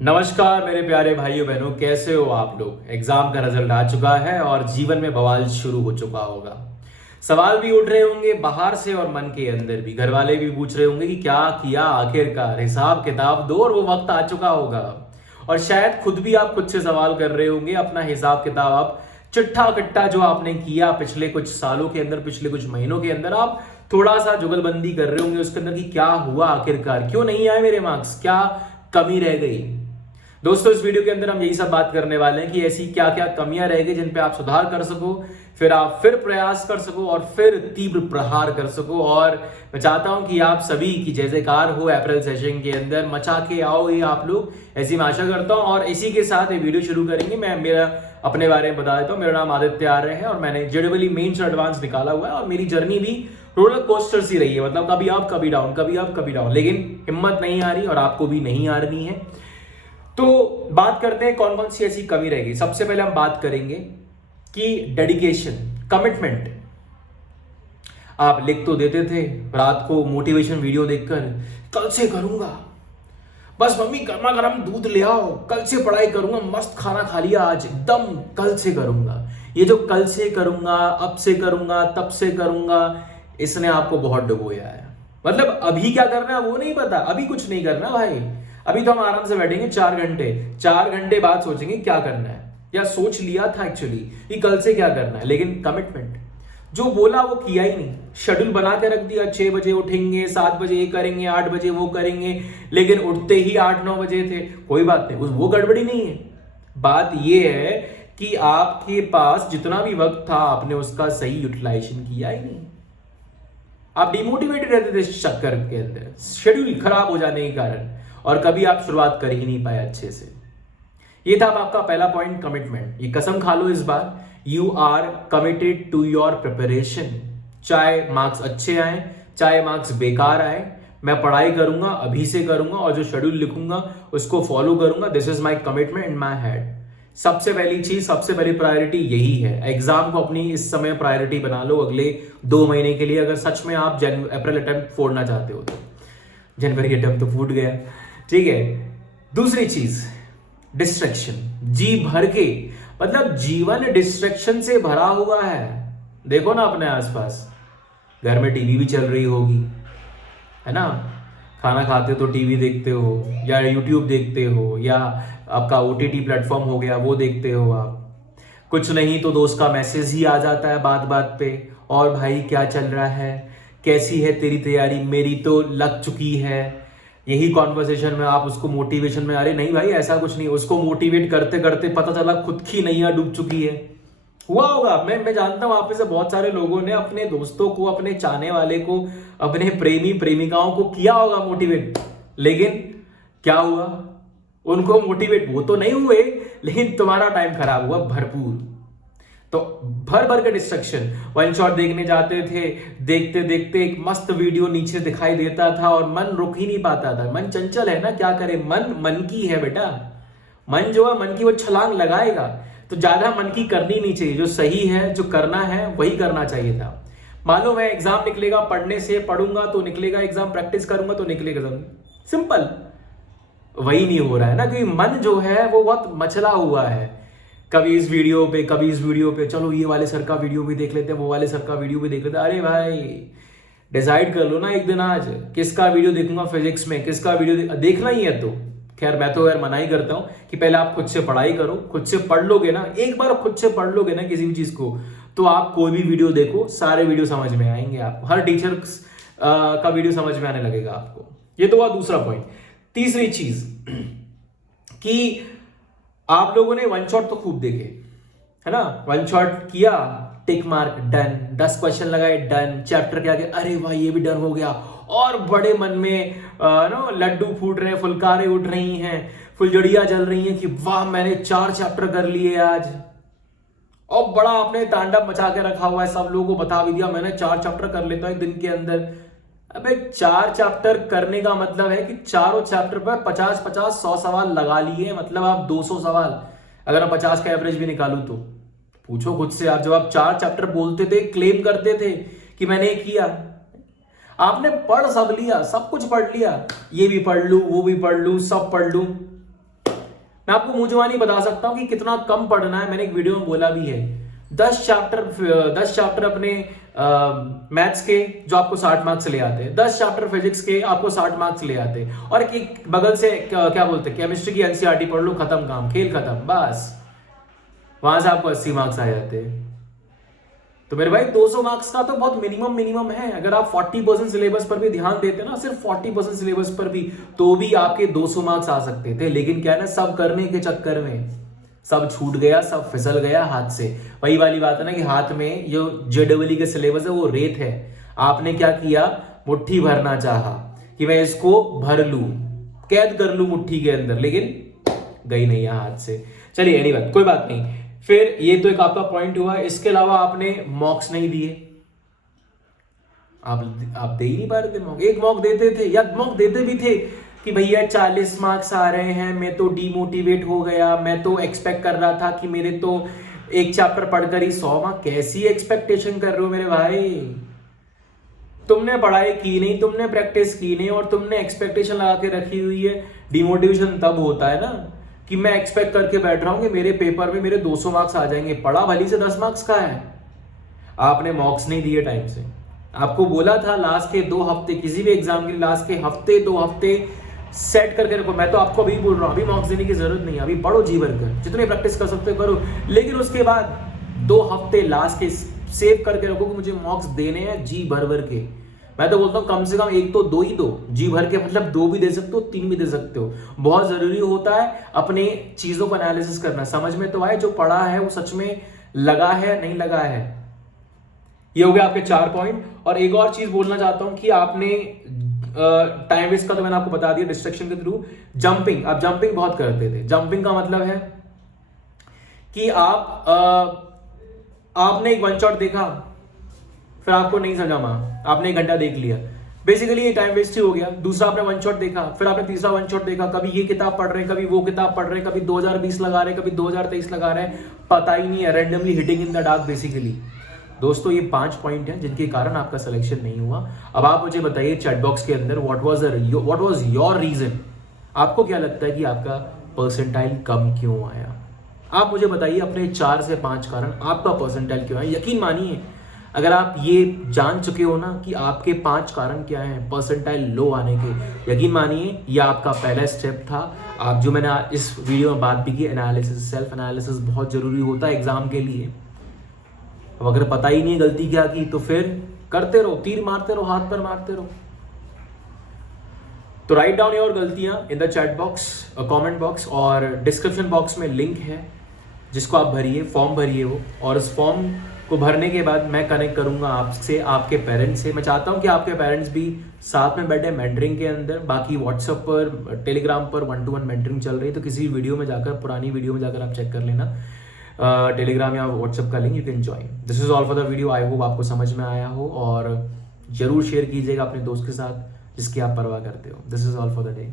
नमस्कार मेरे प्यारे भाइयों बहनों, कैसे हो आप लोग। एग्जाम का रिजल्ट आ चुका है और जीवन में बवाल शुरू हो चुका होगा। सवाल भी उठ रहे होंगे बाहर से और मन के अंदर भी। घर वाले भी पूछ रहे होंगे कि क्या किया आखिरकार, हिसाब किताब दो। और वो वक्त आ चुका होगा और शायद खुद भी आप खुद से सवाल कर रहे होंगे। अपना हिसाब किताब आप चिट्ठा कट्टा जो आपने किया पिछले कुछ सालों के अंदर, पिछले कुछ महीनों के अंदर, आप थोड़ा सा जुगलबंदी कर रहे होंगे उसके अंदर कि क्या हुआ आखिरकार, क्यों नहीं आए मेरे मार्क्स, क्या कमी रह गई। दोस्तों इस वीडियो के अंदर हम यही सब बात करने वाले हैं कि ऐसी क्या क्या कमियां रह गई जिन पे आप सुधार कर सको, फिर आप फिर प्रयास कर सको और फिर तीव्र प्रहार कर सको। और मैं चाहता हूं कि आप सभी की जय जयकार हो अप्रैल सेशन के अंदर, मचा के आओ ये आप लोग, ऐसी मैं आशा करता हूं। और इसी के साथ ये वीडियो शुरू करेंगे। मैं मेरा अपने बारे में बता देता हूँ। मेरा नाम आदित्य आर्य है और मैंने जेडब्ल्यू मेंस एडवांस निकाला हुआ है और मेरी जर्नी भी रोलर कोस्टर सी रही है। मतलब कभी अप कभी डाउन, कभी अप कभी डाउन, लेकिन हिम्मत नहीं आ रही और आपको भी नहीं हारनी है। तो बात करते हैं कौन कौन सी ऐसी कमी रहेगी। सबसे पहले हम बात करेंगे कि डेडिकेशन, कमिटमेंट। आप लिख तो देते थे रात को मोटिवेशन वीडियो देखकर, कल से करूंगा, बस मम्मी गर्मा गर्म दूध ले आओ, कल से पढ़ाई करूंगा, मस्त खाना खा लिया आज, एकदम कल से करूंगा। ये जो कल से करूंगा, अब से करूंगा, तब से करूंगा, इसने आपको बहुत डुबोया है। मतलब अभी क्या करना है वो नहीं पता, अभी कुछ नहीं करना भाई। अभी तो हम आराम से बैठेंगे 4 घंटे बाद सोचेंगे क्या करना है, या सोच लिया था एक्चुअली कि कल से क्या करना है। लेकिन कमिटमेंट जो बोला वो किया ही नहीं। शेड्यूल बना के रख दिया, 6 बजे उठेंगे, 7 बजे ये करेंगे, 8 बजे वो करेंगे, लेकिन उठते ही 8-9 बजे थे। कोई बात नहीं, वो गड़बड़ी नहीं है। बात ये है कि आपके पास जितना भी वक्त था आपने उसका सही यूटिलाइजेशन किया ही नहीं। आप डिमोटिवेटेड रहते थे इस चक्कर के अंदर, शेड्यूल खराब हो जाने के कारण, और कभी आप शुरुआत कर ही नहीं पाए अच्छे से। ये था आपका पहला पॉइंट, कमिटमेंट। ये कसम खा लो इस बार, you are committed to your preparation. चाहे मार्क्स अच्छे आए, चाहे मार्क्स बेकार आए, मैं पढ़ाई करूंगा, अभी से करूंगा, और जो शेड्यूल लिखूंगा उसको फॉलो करूंगा। This is my commitment in my head. सबसे पहली चीज, सबसे पहली प्रायोरिटी यही है। एग्जाम को अपनी इस समय प्रायोरिटी बना लो अगले 2 महीने के लिए, अगर सच में आप अप्रैल अटेम्प्ट फोड़ना चाहते हो तो। जनवरी अटेम्प्ट तो फूट गया, ठीक है। दूसरी चीज, डिस्ट्रैक्शन। जी भर के, मतलब जीवन डिस्ट्रैक्शन से भरा हुआ है। देखो ना अपने आसपास, घर में टीवी भी चल रही होगी, है ना। खाना खाते हो तो टीवी देखते हो, या यूट्यूब देखते हो, या आपका ओटीटी प्लेटफॉर्म हो गया वो देखते हो आप। कुछ नहीं तो दोस्त का मैसेज ही आ जाता है बात बात पे, और भाई क्या चल रहा है, कैसी है तेरी तैयारी, मेरी तो लग चुकी है। यही कॉन्वर्सेशन में आप उसको मोटिवेशन में, अरे नहीं भाई ऐसा कुछ नहीं। उसको मोटिवेट करते करते पता चला खुद की नैया डूब चुकी है। हुआ होगा, मैं जानता हूं आप में से बहुत सारे लोगों ने अपने दोस्तों को, अपने चाहने वाले को, अपने प्रेमी प्रेमिकाओं को किया होगा मोटिवेट, लेकिन क्या हुआ, उनको मोटिवेट वो तो नहीं हुए, लेकिन तुम्हारा टाइम खराब हुआ भरपूर। तो भर भर के डिस्ट्रक्शन। वन शॉट देखने जाते थे, देखते देखते एक मस्त वीडियो नीचे दिखाई देता था और मन रुक ही नहीं पाता था। मन चंचल है ना, क्या करे, मन मन की है बेटा। मन जो है मन की वो छलांग लगाएगा, तो ज्यादा मन की करनी नहीं चाहिए। जो सही है, जो करना है वही करना चाहिए था। मान लो मैं एग्जाम निकलेगा, पढ़ने से पढ़ूंगा तो निकलेगा एग्जाम, प्रैक्टिस करूंगा तो निकलेगा एग्जाम, सिंपल। वही नहीं हो रहा है ना, क्योंकि मन जो है वो बहुत मचला हुआ है। कभी इस वीडियो पे, कभी इस वीडियो पे, चलो ये वाले सर का वीडियो भी देख लेते हैं, वो वाले सर का वीडियो भी देख लेते हैं। अरे भाई डिसाइड कर लो ना एक दिन, आज किसका वीडियो देखूंगा फिजिक्स में, किसका वीडियो देखना ही है। तो खैर मैं तो यार मना ही करता हूं कि पहले आप खुद से पढ़ाई करो। खुद से पढ़ लोगे ना, एक बार खुद से पढ़ लोगे ना किसी भी चीज को, तो आप कोई भी वीडियो देखो, सारे वीडियो समझ में आएंगे आपको। हर टीचर का वीडियो समझ में आने लगेगा आपको। ये तो हुआ दूसरा पॉइंट। तीसरी चीज कि आप लोगों ने वन शॉट तो खूब देखे, है ना। वन शॉट किया, टिक मार्क, डन। 10 क्वेश्चन लगाए, डन। चैप्टर के आगे, अरे भाई ये भी डन हो गया, और बड़े मन में लड्डू फूट रहे हैं, फुलकारे उठ रही हैं, फुलझड़ियां जल रही हैं कि वाह मैंने 4 चैप्टर कर लिए आज। और बड़ा आपने तांडव मचा के रखा हुआ है, सब लोगों को बता भी दिया मैंने 4 चैप्टर कर लेता हूं एक दिन के अंदर। अबे 4 चैप्टर करने का मतलब है कि चारों चैप्टर पर 50-50 100 सवाल लगा लिए, मतलब आप 200 सवाल। अगर मैं 50 का एवरेज भी निकालूं तो पूछो खुद से, आप जब आप 4 चैप्टर बोलते थे, क्लेम करते थे कि मैंने किया, आपने पढ़ सब लिया, सब कुछ पढ़ लिया, ये भी पढ़ लूं, वो भी पढ़ लूं, सब पढ़ लूं, मैं आपको मुंह जुबानी बता सकता हूं कि कितना कम पढ़ना है। मैंने एक वीडियो में बोला भी है, 10 चैप्टर अपने मैथ्स के जो आपको 60 मार्क्स ले आते हैं, 10 चैप्टर फिजिक्स के आपको 60 मार्क्स ले आते हैं, और एक बगल से क्या बोलते हैं केमिस्ट्री की एनसीईआरटी पढ़ लो, खत्म काम, खेल खत्म, बस वहां से आपको 80 मार्क्स आ जाते हैं। तो मेरे भाई 200 मार्क्स का तो बहुत मिनिमम है। अगर आप 40% सिलेबस पर भी ध्यान देते ना, सिर्फ 40% सिलेबस पर भी, तो भी आपके 200 मार्क्स आ सकते थे। लेकिन क्या है ना, सब करने के चक्कर में सब छूट गया, सब फिसल गया हाथ से। वही वाली बात है ना कि हाथ में जो जेडब्ल्यू का सिलेबस है वो रेत है। आपने क्या किया, मुट्ठी भरना चाहा कि मैं इसको भर लूं, कैद कर लूं मुट्ठी के अंदर, लेकिन गई नहीं है हाथ से। चलिए एनीवे, कोई बात नहीं। फिर ये तो एक आपका पॉइंट हुआ। इसके अलावा आपने मॉक्स नहीं दिए, आप दे ही नहीं पा रहे थे मॉक। एक मॉक देते थे या मॉक देते भी थे कि भैया 40 मार्क्स आ रहे हैं, मैं तो डीमोटिवेट हो गया, मैं तो एक्सपेक्ट कर रहा था कि मेरे तो एक चैप्टर पढ़कर ही 100 मार्क्स। कैसी एक्सपेक्टेशन कर रहे हो मेरे भाई, तुमने पढ़ाई की नहीं, तुमने प्रैक्टिस की नहीं, और तुमने एक्सपेक्टेशन लगा के रखी हुई है। डिमोटिवेशन तब होता है ना कि मैं एक्सपेक्ट करके बैठ रहा हूं कि मेरे पेपर में मेरे 200 मार्क्स आ जाएंगे, पढ़ा भली से 10 मार्क्स का है। आपने मॉक्स नहीं दिए टाइम से। आपको बोला था लास्ट के 2 हफ्ते, किसी भी एग्जाम के लास्ट के हफ्ते 2 हफ्ते सेट करके रखो। मैं तो आपको अभी बोल रहा हूं, अभी मॉक्स देने की जरूरत नहीं है, अभी पढ़ो जी भर कर, जितने प्रैक्टिस कर सकते हो करो। लेकिन उसके बाद 2 हफ्ते लास्ट के सेव करके रखो कि मुझे मॉक्स देने हैं जी भर भर के। मैं तो बोलता हूँ कम से कम 1 तो 2 ही दो, जी भर के, मतलब 2 भी दे सकते हो, 3 भी दे सकते हो। बहुत जरूरी होता है अपने चीजों को एनालिसिस करना, समझ में तो आए जो पढ़ा है वो सच में लगा है नहीं लगा है। ये हो गया आपके 4 पॉइंट। और एक और चीज बोलना चाहता हूं कि आपने टाइम वेस्ट का तो मैंने आपको बता दिया डिस्ट्रैक्शन के थ्रू। जंपिंग, आप जंपिंग बहुत करते थे। जंपिंग का मतलब है कि आपने एक वन शॉट देखा, फिर आपको नहीं समझा, आपने 1 घंटा देख लिया, बेसिकली ये टाइम वेस्ट ही हो गया। दूसरा आपने वन शॉट देखा, फिर आपने तीसरा वन शॉट देखा, कभी ये किताब पढ़ रहे हैं, कभी वो किताब पढ़ रहे हैं, कभी 2020 लगा रहे हैं, कभी 2023 लगा रहे हैं, पता ही नहीं है, randomly hitting in the dark basically. दोस्तों ये 5 पॉइंट हैं जिनके कारण आपका सिलेक्शन नहीं हुआ। अब आप मुझे बताइए चैट बॉक्स के अंदर व्हाट वाज योर रीजन। आपको क्या लगता है कि आपका परसेंटाइल कम क्यों आया? आप मुझे बताइए अपने 4 से 5 कारण आपका परसेंटाइल क्यों आया। यकीन मानिए अगर आप ये जान चुके हो ना कि आपके 5 कारण क्या हैं परसेंटाइल लो आने के, यकीन मानिए ये आपका पहला स्टेप था। आप जो मैंने इस वीडियो में बात भी की, एनालिसिस, सेल्फ एनालिसिस बहुत जरूरी होता है एग्जाम के लिए। अब अगर पता ही नहीं गलती क्या की तो फिर करते रहो, तीर मारते रहो, हाथ पर मारते रहो। तो राइट डाउन योर गलतियां in the chat box, comment box, और डिस्क्रिप्शन बॉक्स में लिंक है जिसको आप भरिए, फॉर्म भरिए वो। और उस फॉर्म को भरने के बाद मैं कनेक्ट करूंगा आपसे, आपके पेरेंट्स से। मैं चाहता हूं कि आपके पेरेंट्स भी साथ में बैठे मेंटरिंग के अंदर। बाकी व्हाट्सएप पर, टेलीग्राम पर 1-to-1 मेंटरिंग चल रही है, तो किसी वीडियो में जाकर, पुरानी वीडियो में जाकर आप चेक कर लेना, टेलीग्राम या व्हाट्सएप का link, you can join. This is all for the video. I hope आपको समझ में आया हो, और जरूर शेयर कीजिएगा अपने दोस्त के साथ जिसकी आप परवाह करते हो। This is all for the day.